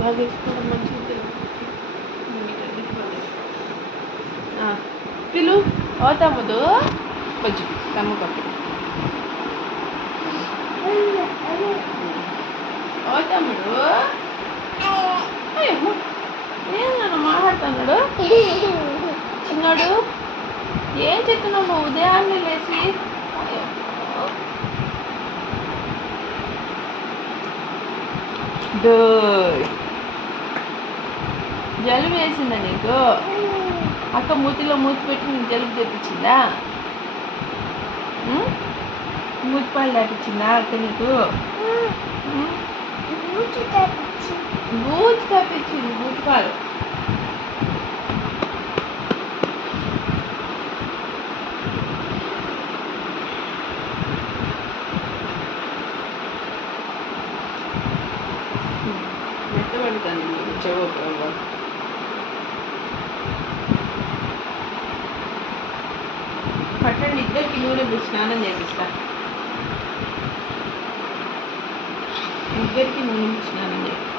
బాగా వేసుకోవడం మంచిగా తెలుసు. పిలు ఓ తమ్ముడు కొంచెం తమ్ము పక్కన ఓ తమ్ముడు ఏం నన్ను మాట్లాడుతున్నాడు చిన్నాడు. ఏం చెప్తున్నావు ఉదయాన్నే లేచి? జలుబు వేసిందా నీకు? అక్క మూతిలో మూతి పెట్టి నీకు జలుబు తెప్పించిందా? మూతిపాలు దాపించిందా అక్క నీకు? బూచి తప్పించింది మూతిపాలు. మెత్తబడుతుంది చెవు పట్టండి, ఇద్దరికి నూనె పూసి స్నానం చేపిస్తా. ఇద్దరికి నూనె పూసి స్నానం చేపిస్తా.